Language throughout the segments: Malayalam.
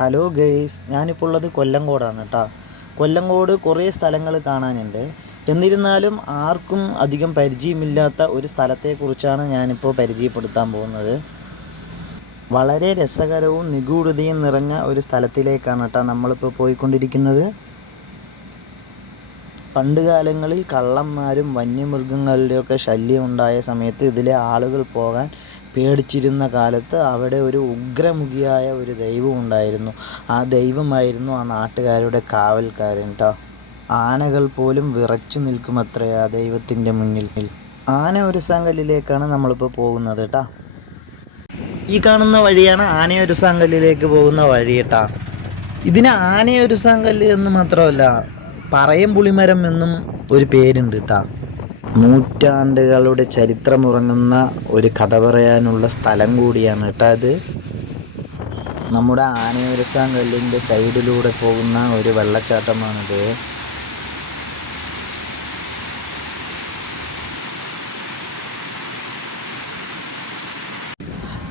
ഹലോ ഗെയ്സ്, ഞാനിപ്പോൾ ഉള്ളത് കൊല്ലങ്കോടാണ് കേട്ടോ. കൊല്ലങ്കോട് കുറേ സ്ഥലങ്ങൾ കാണാനുണ്ട്. എന്നിരുന്നാലും ആർക്കും അധികം പരിചയമില്ലാത്ത ഒരു സ്ഥലത്തെക്കുറിച്ചാണ് ഞാനിപ്പോൾ പരിചയപ്പെടുത്താൻ പോകുന്നത്. വളരെ രസകരവും നിഗൂഢതയും നിറഞ്ഞ ഒരു സ്ഥലത്തിലേക്കാണ് കേട്ടോ നമ്മളിപ്പോൾ പോയിക്കൊണ്ടിരിക്കുന്നത്. പണ്ട് കാലങ്ങളിൽ കള്ളന്മാരും വന്യമൃഗങ്ങളുടെയൊക്കെ ശല്യം ഉണ്ടായ സമയത്ത് ഇതിലെ ആളുകൾ പോകാൻ പേടിച്ചിരുന്ന കാലത്ത് അവിടെ ഒരു ഉഗ്രമുഖിയായ ഒരു ദൈവം ഉണ്ടായിരുന്നു. ആ ദൈവമായിരുന്നു ആ നാട്ടുകാരുടെ കാവൽക്കാരൻ കേട്ടോ. ആനകൾ പോലും വിറച്ചു നിൽക്കുമത്രേ ആ ദൈവത്തിൻ്റെ മുന്നിൽ. ആനയൊരുസാങ്കല്ലിലേക്കാണ് നമ്മളിപ്പോൾ പോകുന്നത് കേട്ടോ. ഈ കാണുന്ന വഴിയാണ് ആനയൊരുസാങ്കല്ലിലേക്ക് പോകുന്ന വഴി കേട്ടോ. ഇതിന് ആനയൊരുസാങ്കല്ല് എന്ന് മാത്രമല്ല, പറയം പുളിമരം എന്നും ഒരു പേരുണ്ട് കേട്ടോ. നൂറ്റാണ്ടുകളുടെ ചരിത്രമുറങ്ങുന്ന ഒരു കഥ പറയാനുള്ള സ്ഥലം കൂടിയാണ് കേട്ടോ അത്. നമ്മുടെ ആനയൊരുസാങ്കല്ലിൻ്റെ സൈഡിലൂടെ പോകുന്ന ഒരു വെള്ളച്ചാട്ടമാണിത്.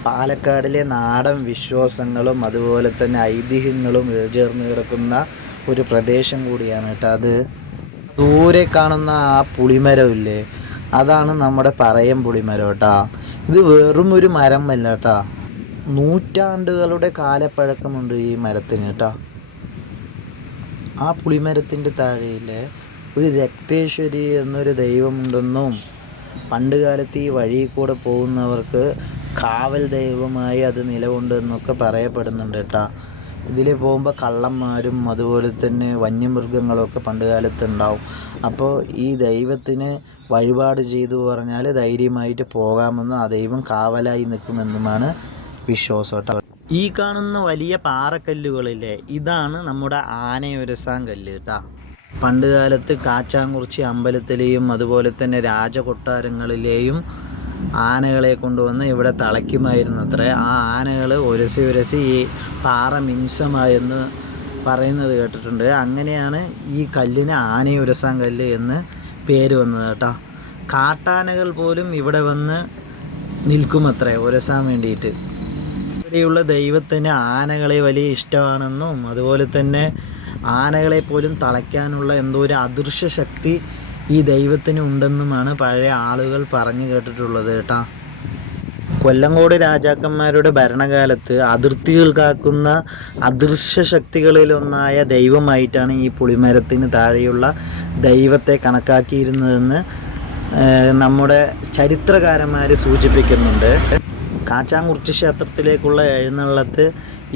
പാലക്കാടിലെ നാടൻ വിശ്വാസങ്ങളും അതുപോലെ തന്നെ ഐതിഹ്യങ്ങളും ഇഴചേർന്ന് കിടക്കുന്ന ഒരു പ്രദേശം കൂടിയാണ് കേട്ടോ അത്. ദൂരെ കാണുന്ന ആ പുളിമരമില്ലേ, അതാണ് നമ്മുടെ പറയം പുളിമരം കേട്ടോ. ഇത് വെറും ഒരു മരമല്ല കേട്ടോ, നൂറ്റാണ്ടുകളുടെ കാലപ്പഴക്കമുണ്ട് ഈ മരത്തിന് കേട്ടോ. ആ പുളിമരത്തിൻ്റെ താഴെയിലെ ഒരു രക്തേശ്വരി എന്നൊരു ദൈവമുണ്ടെന്നും പണ്ട് കാലത്ത് ഈ വഴി കൂടെ പോകുന്നവർക്ക് കാവൽ ദൈവമായി അത് നിലകൊണ്ടെന്നൊക്കെ പറയപ്പെടുന്നുണ്ട് കേട്ടോ. ഇതിൽ പോകുമ്പോൾ കള്ളന്മാരും അതുപോലെ തന്നെ വന്യമൃഗങ്ങളൊക്കെ പണ്ട് കാലത്ത് ഉണ്ടാവും. അപ്പോൾ ഈ ദൈവത്തിന് വഴിപാട് ചെയ്തു പറഞ്ഞാൽ ധൈര്യമായിട്ട് പോകാമെന്നും ആ ദൈവം കാവലായി നിൽക്കുമെന്നുമാണ് വിശ്വാസം കേട്ടോ. ഈ കാണുന്ന വലിയ പാറക്കല്ലുകളില്ലേ, ഇതാണ് നമ്മുടെ ആനയൊരുസാങ്കല്ല് കേട്ടോ. പണ്ട് കാലത്ത് കാച്ചാംകുറിച്ചി അമ്പലത്തിലെയും അതുപോലെ തന്നെ രാജകൊട്ടാരങ്ങളിലെയും ആനകളെ കൊണ്ടുവന്ന് ഇവിടെ തളയ്ക്കുമായിരുന്നു അത്രേ. ആ ആനകൾ ഉരസി ഈ പാറ മിനുസമായെന്ന് പറയുന്നത് കേട്ടിട്ടുണ്ട്. അങ്ങനെയാണ് ഈ കല്ലിന് ആനയുരസാങ്കല്ല് എന്ന് പേര് വന്നത് കേട്ടോ. കാട്ടാനകൾ പോലും ഇവിടെ വന്ന് നിൽക്കുമത്രേ ഉരസാൻ വേണ്ടിയിട്ട്. ഇവിടെയുള്ള ദൈവത്തിന് ആനകളെ വലിയ ഇഷ്ടമാണെന്നും അതുപോലെ തന്നെ ആനകളെ പോലും തളയ്ക്കാനുള്ള എന്തോ ഒരു അദൃശ്യ ശക്തി ഈ ദൈവത്തിന് ഉണ്ടെന്നുമാണ് പഴയ ആളുകൾ പറഞ്ഞു കേട്ടിട്ടുള്ളത് കേട്ടോ. കൊല്ലങ്കോട് രാജാക്കന്മാരുടെ ഭരണകാലത്ത് അതിർത്തികൾ കാക്കുന്ന അദൃശ്യ ശക്തികളിലൊന്നായ ദൈവമായിട്ടാണ് ഈ പുളിമരത്തിന് താഴെയുള്ള ദൈവത്തെ കണക്കാക്കിയിരുന്നതെന്ന് നമ്മുടെ ചരിത്രകാരന്മാർ സൂചിപ്പിക്കുന്നുണ്ട്. കാച്ചാംകുറിച്ചി ക്ഷേത്രത്തിലേക്കുള്ള എഴുന്നള്ളത്ത്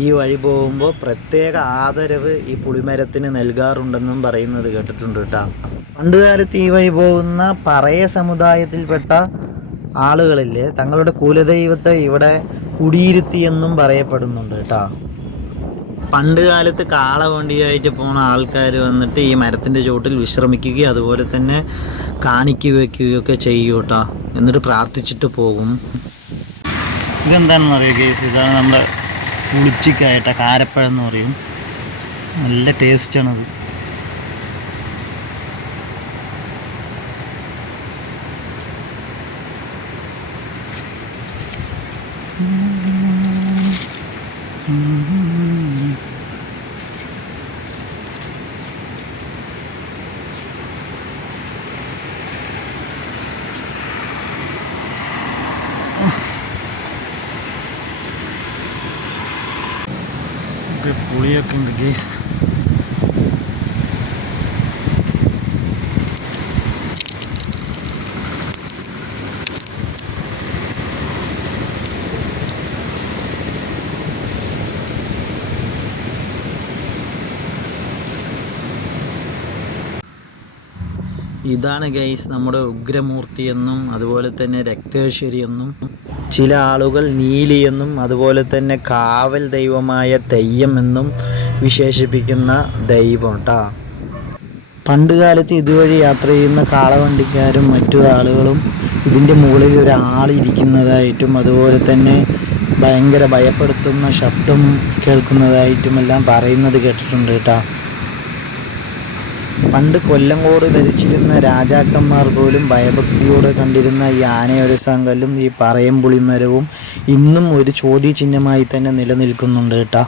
ഈ വഴി പോകുമ്പോൾ പ്രത്യേക ആദരവ് ഈ പുളിമരത്തിന് നൽകാറുണ്ടെന്നും പറയുന്നത് കേട്ടിട്ടുണ്ട് കേട്ടോ. പണ്ടുകാലത്ത് ഈ വഴി പോകുന്ന പറയ സമുദായത്തിൽപ്പെട്ട ആളുകളില്ലേ, തങ്ങളുടെ കുലദൈവത്തെ ഇവിടെ കുടിയിരുത്തിയെന്നും പറയപ്പെടുന്നുണ്ട് കേട്ടോ. പണ്ട് കാലത്ത് കാളവണ്ടിയായിട്ട് പോകുന്ന ആൾക്കാർ വന്നിട്ട് ഈ മരത്തിൻ്റെ ചുവട്ടിൽ വിശ്രമിക്കുകയും അതുപോലെ തന്നെ കാണിക്കുക വയ്ക്കുകയൊക്കെ ചെയ്യും കേട്ടോ. എന്നിട്ട് പ്രാർത്ഥിച്ചിട്ട് പോകും. ഇതെന്താണെന്ന് പറയുക കേസ്, ഇതാണ് നമ്മുടെ പുളിച്ചിക്കായിട്ട കാരപ്പഴം എന്ന് പറയും. നല്ല ടേസ്റ്റാണത്. പുളിയൊക്കെ ഉണ്ട് ഗേസ്. ഇതാണ് ഗൈസ് നമ്മുടെ ഉഗ്രമൂർത്തി എന്നും അതുപോലെ തന്നെ രക്തേശ്വരി എന്നും ചില ആളുകൾ നീലി എന്നും അതുപോലെ തന്നെ കാവൽ ദൈവമായ തെയ്യം എന്നും വിശേഷിപ്പിക്കുന്ന ദൈവം കേട്ടോ. പണ്ട് കാലത്ത് ഇതുവഴി യാത്ര ചെയ്യുന്ന കാളവണ്ടിക്കാരും മറ്റു ആളുകളും ഇതിൻ്റെ മുകളിൽ ഒരാളിരിക്കുന്നതായിട്ടും അതുപോലെ തന്നെ ഭയങ്കര ഭയപ്പെടുത്തുന്ന ശബ്ദം കേൾക്കുന്നതായിട്ടുമെല്ലാം പറയുന്നത് കേട്ടിട്ടുണ്ട് കേട്ടോ. പണ്ട് കൊല്ലങ്കോട് ഭരിച്ചിരുന്ന രാജാക്കന്മാർ പോലും ഭയഭക്തിയോടെ കണ്ടിരുന്ന ഈ ആനയൊരുസാങ്കല്ലും ഈ പറയം പുളിമരവും ഇന്നും ഒരു ചോദ്യചിഹ്നമായി തന്നെ നിലനിൽക്കുന്നുണ്ട് കേട്ടോ.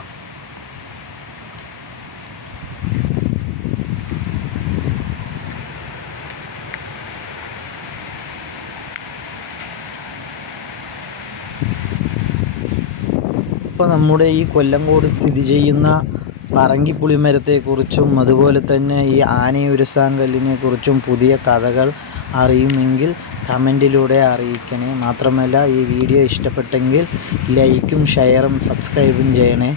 ഇപ്പോൾ നമ്മുടെ ഈ കൊല്ലങ്കോട് സ്ഥിതി ചെയ്യുന്ന പറങ്കിപ്പുളിമരത്തെക്കുറിച്ചും അതുപോലെ തന്നെ ഈ ആനയുരസാങ്കല്ലിനെ കുറിച്ചും പുതിയ കഥകൾ അറിയുമെങ്കിൽ കമൻറ്റിലൂടെ അറിയിക്കണേ. മാത്രമല്ല ഈ വീഡിയോ ഇഷ്ടപ്പെട്ടെങ്കിൽ ലൈക്കും ഷെയറും സബ്സ്ക്രൈബും ചെയ്യണേ.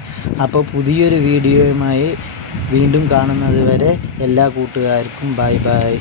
അപ്പോൾ പുതിയൊരു വീഡിയോയുമായി വീണ്ടും കാണുന്നത് വരെ എല്ലാ കൂട്ടുകാർക്കും ബൈ ബൈ.